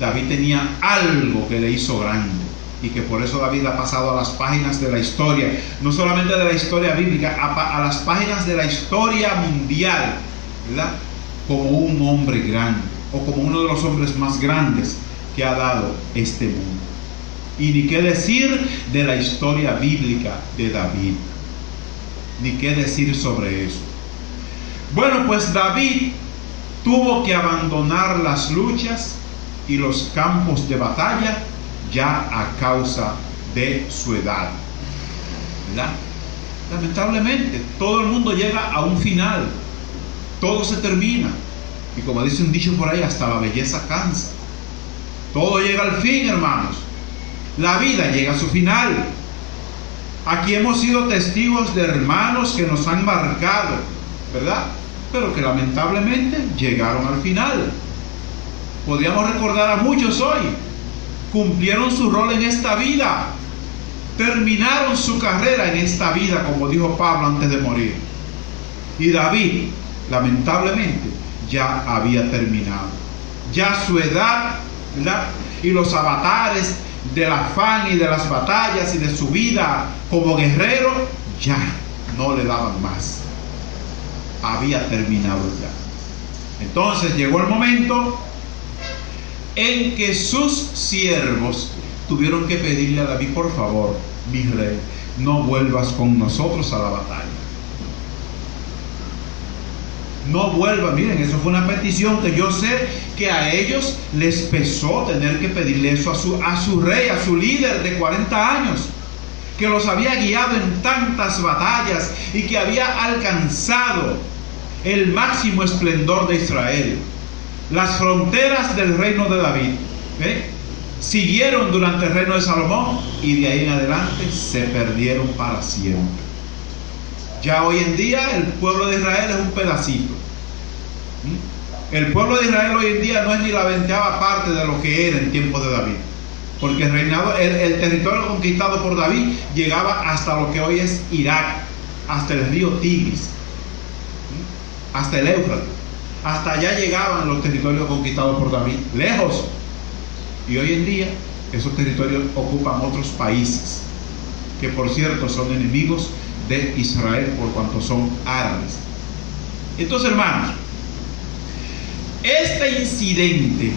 David tenía algo que le hizo grande, y que por eso David ha pasado a las páginas de la historia, no solamente de la historia bíblica, a las páginas de la historia mundial, ¿verdad? Como un hombre grande, o como uno de los hombres más grandes que ha dado este mundo. Y ni qué decir de la historia bíblica de David, ni qué decir sobre eso. Bueno, pues David tuvo que abandonar las luchas y los campos de batalla ya a causa de su edad, ¿verdad? Lamentablemente, todo el mundo llega a un final, todo se termina, y como dice un dicho por ahí, hasta la belleza cansa. Todo llega al fin, hermanos. La vida llega a su final. Aquí hemos sido testigos de hermanos que nos han marcado, ¿verdad? Pero que lamentablemente llegaron al final. Podríamos recordar a muchos hoy. Cumplieron su rol en esta vida, terminaron su carrera en esta vida, como dijo Pablo antes de morir. Y David, lamentablemente, ya había terminado. Ya su edad, ¿verdad?, y los avatares del afán y de las batallas y de su vida como guerrero ya no le daban más. Había terminado ya. Entonces llegó el momento en que sus siervos tuvieron que pedirle a David: por favor, mi rey, no vuelvas con nosotros a la batalla. No vuelvas. Miren, eso fue una petición que yo sé que a ellos les pesó tener que pedirle eso a su rey, a su líder de 40 años, que los había guiado en tantas batallas y que había alcanzado el máximo esplendor de Israel. Las fronteras del reino de David siguieron durante el reino de Salomón, y de ahí en adelante se perdieron para siempre. Ya hoy en día el pueblo de Israel es un pedacito. El pueblo de Israel hoy en día no es ni la 20ª parte de lo que era en tiempos de David, porque el territorio conquistado por David llegaba hasta lo que hoy es Irak, hasta el río Tigris, hasta el Éufrates. Hasta allá llegaban los territorios conquistados por David, lejos. Y hoy en día esos territorios ocupan otros países, que por cierto son enemigos de Israel por cuanto son árabes. Entonces, hermanos, este incidente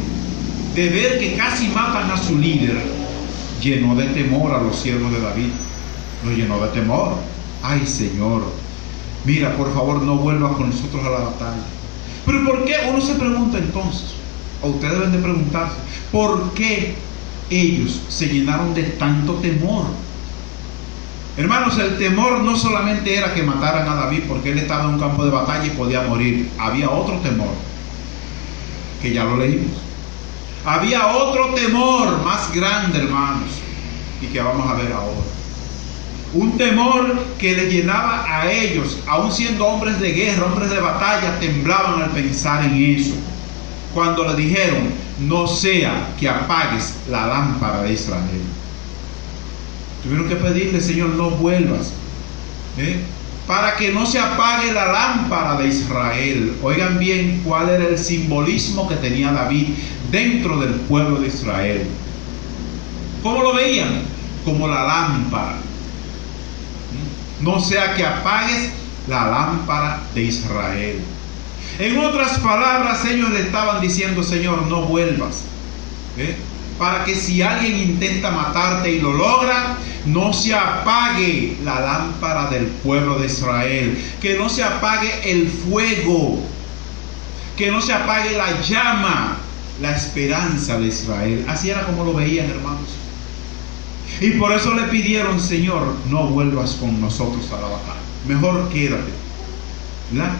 de ver que casi matan a su líder llenó de temor a los siervos de David. Los llenó de temor. Ay, Señor, mira, por favor, no vuelvas con nosotros a la batalla. Pero ¿por qué? Uno se pregunta entonces, o ustedes deben de preguntarse, ¿por qué ellos se llenaron de tanto temor? Hermanos, el temor no solamente era que mataran a David porque él estaba en un campo de batalla y podía morir. Había otro temor, que ya lo leímos. Había otro temor más grande, hermanos, y que vamos a ver ahora. Un temor que le llenaba a ellos, aun siendo hombres de guerra, hombres de batalla, temblaban al pensar en eso. Cuando le dijeron: no sea que apagues la lámpara de Israel. Tuvieron que pedirle: Señor, no vuelvas, para que no se apague la lámpara de Israel. Oigan bien cuál era el simbolismo que tenía David dentro del pueblo de Israel. ¿Cómo lo veían? Como la lámpara. No sea que apagues la lámpara de Israel. En otras palabras, ellos le estaban diciendo: Señor, no vuelvas, para que si alguien intenta matarte y lo logra, no se apague la lámpara del pueblo de Israel, que no se apague el fuego, que no se apague la llama, la esperanza de Israel. Así era como lo veían, hermanos. Y por eso le pidieron: Señor, no vuelvas con nosotros a la batalla, mejor quédate, ¿verdad?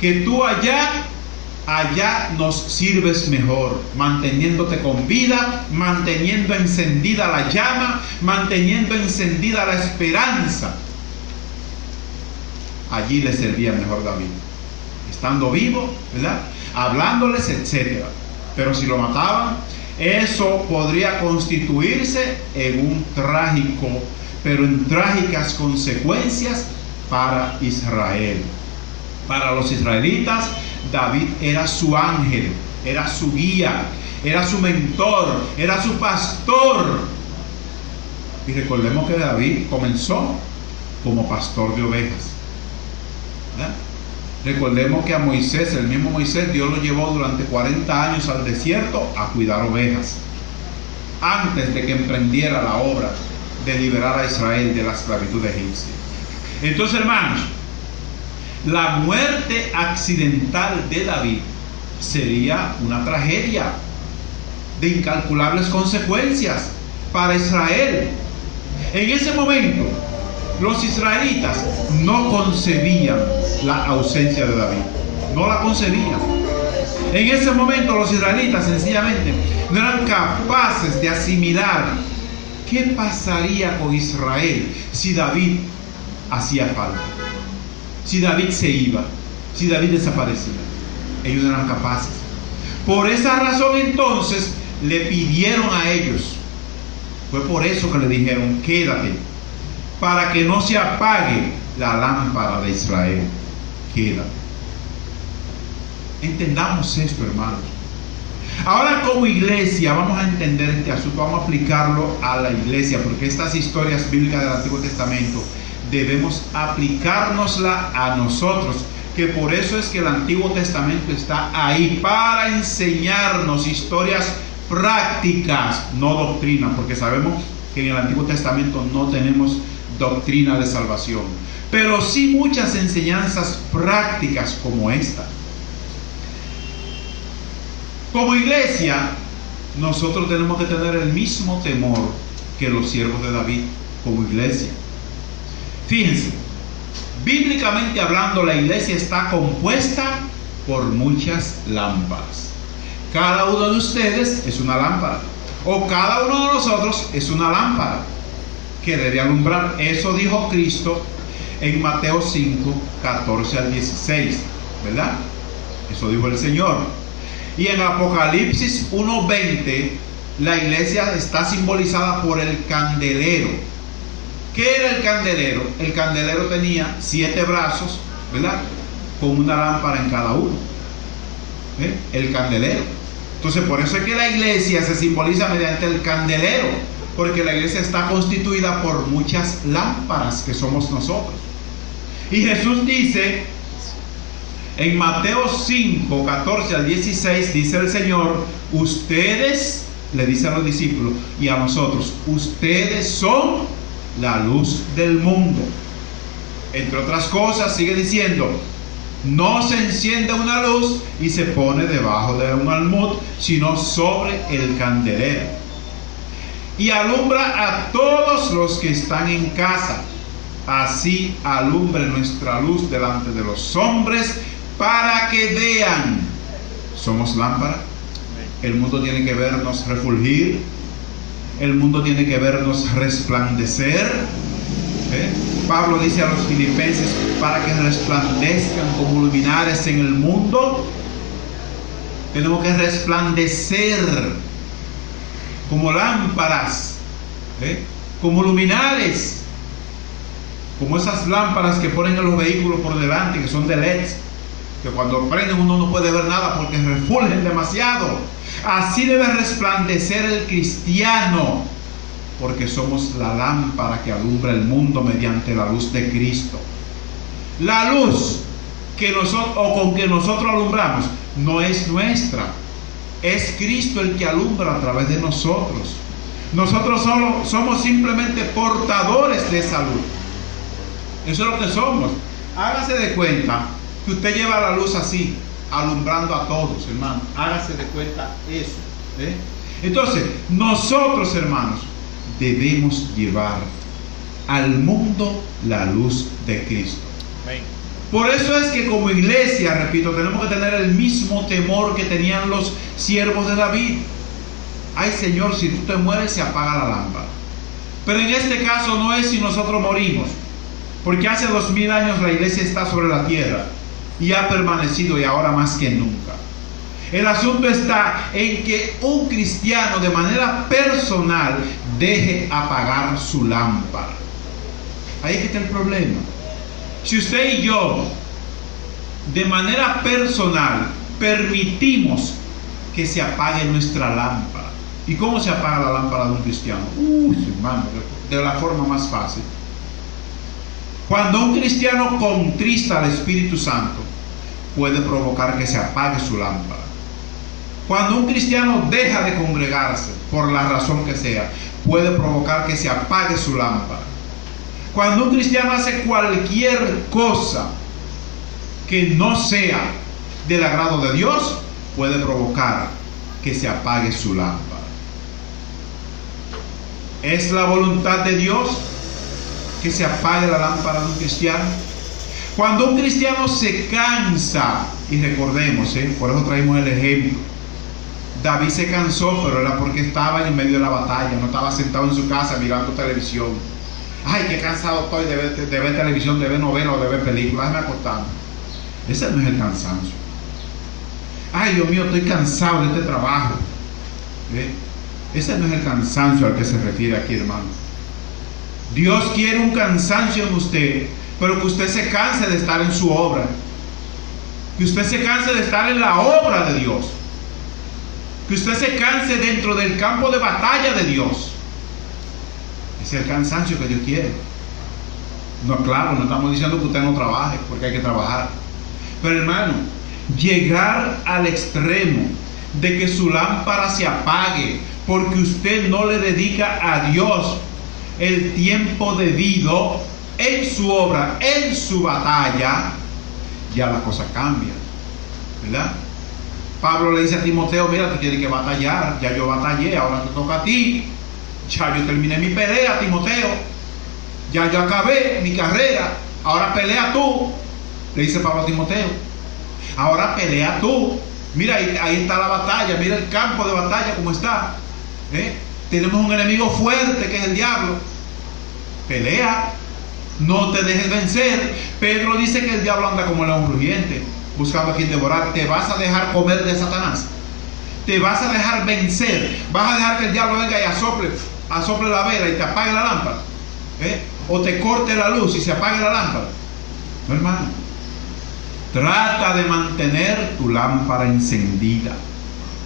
Que tú allá nos sirves mejor, manteniéndote con vida, manteniendo encendida la llama, manteniendo encendida la esperanza. Allí le servía mejor David, estando vivo, ¿verdad?, hablándoles, etc. Pero si lo mataban, eso podría constituirse en un trágico, pero en trágicas consecuencias para Israel. Para los israelitas, David era su ángel, era su guía, era su mentor, era su pastor. Y recordemos que David comenzó como pastor de ovejas. Recordemos que a Moisés, el mismo Moisés, Dios lo llevó durante 40 años al desierto a cuidar ovejas, antes de que emprendiera la obra de liberar a Israel de la esclavitud egipcia. Entonces, hermanos, la muerte accidental de David sería una tragedia de incalculables consecuencias para Israel. En ese momento, los israelitas no concebían la ausencia de David, no la concebían. En ese momento los israelitas sencillamente no eran capaces de asimilar qué pasaría con Israel si David hacía falta, si David se iba, si David desaparecía. Ellos no eran capaces. Por esa razón entonces le pidieron a ellos, fue por eso que le dijeron: quédate, para que no se apague la lámpara de Israel. Quédate. Entendamos esto, hermanos. Ahora, como iglesia, vamos a entender este asunto, vamos a aplicarlo a la iglesia, porque estas historias bíblicas del Antiguo Testamento debemos aplicárnosla a nosotros, que por eso es que el Antiguo Testamento está ahí, para enseñarnos historias prácticas, no doctrina, porque sabemos que en el Antiguo Testamento no tenemos doctrina de salvación, pero sí muchas enseñanzas prácticas como esta. Como iglesia, nosotros tenemos que tener el mismo temor que los siervos de David como iglesia. Fíjense, bíblicamente hablando, la iglesia está compuesta por muchas lámparas. Cada uno de ustedes es una lámpara, o cada uno de nosotros es una lámpara que debe alumbrar. Eso dijo Cristo en Mateo 5, 14 al 16, ¿verdad? Eso dijo el Señor. Y en Apocalipsis 1:20, la iglesia está simbolizada por el candelero. ¿Qué era el candelero? El candelero tenía 7 brazos, ¿verdad? Con una lámpara en cada uno. El candelero. Entonces, por eso es que la iglesia se simboliza mediante el candelero, porque la iglesia está constituida por muchas lámparas que somos nosotros. Y Jesús dice en Mateo 5, 14 al 16, dice el Señor: ustedes, le dice a los discípulos y a nosotros, ustedes son la luz del mundo. Entre otras cosas, sigue diciendo: no se enciende una luz y se pone debajo de un almud, sino sobre el candelero, y alumbra a todos los que están en casa. Así alumbre nuestra luz delante de los hombres, para que vean. Somos lámpara. El mundo tiene que vernos refulgir, el mundo tiene que vernos resplandecer. Pablo dice a los filipenses: para que resplandezcan como luminares en el mundo. Tenemos que resplandecer como lámparas, como luminares, como esas lámparas que ponen en los vehículos por delante, que son de LEDs, que cuando prenden uno no puede ver nada porque refulgen demasiado. Así debe resplandecer el cristiano, porque somos la lámpara que alumbra el mundo mediante la luz de Cristo. La luz que con que nosotros alumbramos no es nuestra, es Cristo el que alumbra a través de nosotros. Nosotros solo somos simplemente portadores de esa luz. Eso es lo que somos. Hágase de cuenta que usted lleva la luz así, alumbrando a todos, hermanos. Hágase de cuenta eso. Entonces, nosotros, hermanos, debemos llevar al mundo la luz de Cristo. Amén. Por eso es que como iglesia, repito, tenemos que tener el mismo temor que tenían los siervos de David. Ay, Señor, si tú te mueres, se apaga la lámpara. Pero en este caso no es si nosotros morimos, porque hace 2000 años la iglesia está sobre la tierra y ha permanecido, y ahora más que nunca. El asunto está en que un cristiano de manera personal deje apagar su lámpara. Ahí es que está el problema. Si usted y yo de manera personal permitimos que se apague nuestra lámpara. ¿Y cómo se apaga la lámpara de un cristiano? Hermano, de la forma más fácil. Cuando un cristiano contrista al Espíritu Santo, puede provocar que se apague su lámpara. Cuando un cristiano deja de congregarse, por la razón que sea, puede provocar que se apague su lámpara. Cuando un cristiano hace cualquier cosa que no sea del agrado de Dios, puede provocar que se apague su lámpara. ¿Es la voluntad de Dios que se apague la lámpara de un cristiano? Cuando un cristiano se cansa, y recordemos, por eso traímos el ejemplo, David se cansó, pero era porque estaba en medio de la batalla, no estaba sentado en su casa mirando televisión. Ay, qué cansado estoy de ver televisión, de ver novelas o de ver películas, me acostando. Ese no es el cansancio. Ay, Dios mío, estoy cansado de este trabajo. Ese no es el cansancio al que se refiere aquí, hermano. Dios quiere un cansancio en usted, pero que usted se canse de estar en su obra, que usted se canse de estar en la obra de Dios, que usted se canse dentro del campo de batalla de Dios. Ese es el cansancio que Dios quiere. No, claro, no estamos diciendo que usted no trabaje, porque hay que trabajar, pero hermano, llegar al extremo de que su lámpara se apague porque usted no le dedica a Dios el tiempo debido en su obra, en su batalla, ya la cosa cambia, ¿verdad? Pablo le dice a Timoteo: mira, tú tienes que batallar, ya yo batallé, ahora te toca a ti, ya yo terminé mi pelea, Timoteo, ya yo acabé mi carrera, ahora pelea tú, le dice Pablo a Timoteo, ahora pelea tú, mira, ahí está la batalla, mira el campo de batalla como está, tenemos un enemigo fuerte que es el diablo, pelea, no te dejes vencer. Pedro dice que el diablo anda como león rugiente, buscando a quien devorar. ¿Te vas a dejar comer de Satanás? ¿Te vas a dejar vencer? ¿Vas a dejar que el diablo venga y asople la vela y te apague la lámpara? ¿O te corte la luz y se apague la lámpara? No, hermano. Trata de mantener tu lámpara encendida.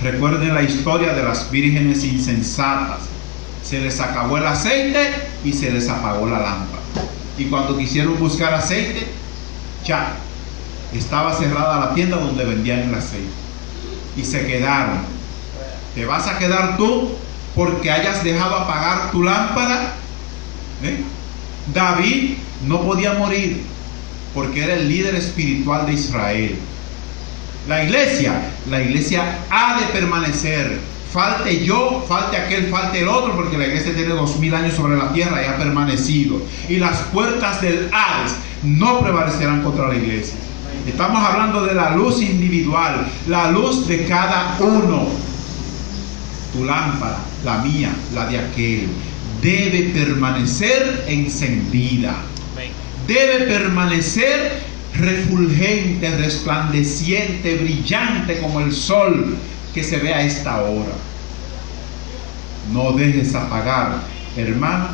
Recuerden la historia de las vírgenes insensatas. Se les acabó el aceite y se les apagó la lámpara. Y cuando quisieron buscar aceite, ya estaba cerrada la tienda donde vendían el aceite. Y se quedaron. ¿Te vas a quedar tú porque hayas dejado apagar tu lámpara? David no podía morir porque era el líder espiritual de Israel. La iglesia ha de permanecer. Falte yo, falte aquel, falte el otro, porque la iglesia tiene 2000 años sobre la tierra y ha permanecido. Y las puertas del Hades no prevalecerán contra la iglesia. Estamos hablando de la luz individual, la luz de cada uno. Tu lámpara, la mía, la de aquel, debe permanecer encendida. Debe permanecer refulgente, resplandeciente, brillante como el sol que se ve a esta hora. No dejes apagar, hermana,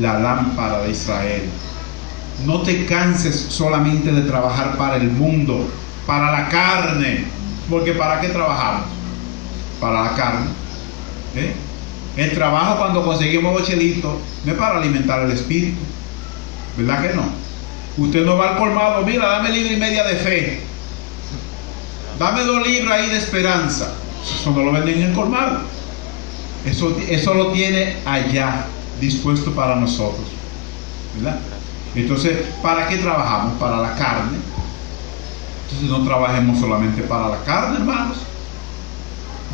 la lámpara de Israel. No te canses solamente de trabajar para el mundo, para la carne, porque ¿para qué trabajamos? Para la carne. El trabajo, cuando conseguimos 8 chelitos, no es para alimentar el espíritu, ¿verdad que no? Usted no va al colmado: mira, dame libra y media de fe, dame 2 libras ahí de esperanza. Eso no lo venden en el colmado. Eso lo tiene allá, dispuesto para nosotros, ¿verdad? Entonces, ¿para qué trabajamos? Para la carne. Entonces no trabajemos solamente para la carne, hermanos.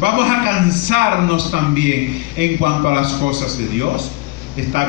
Vamos a cansarnos también en cuanto a las cosas de Dios. Está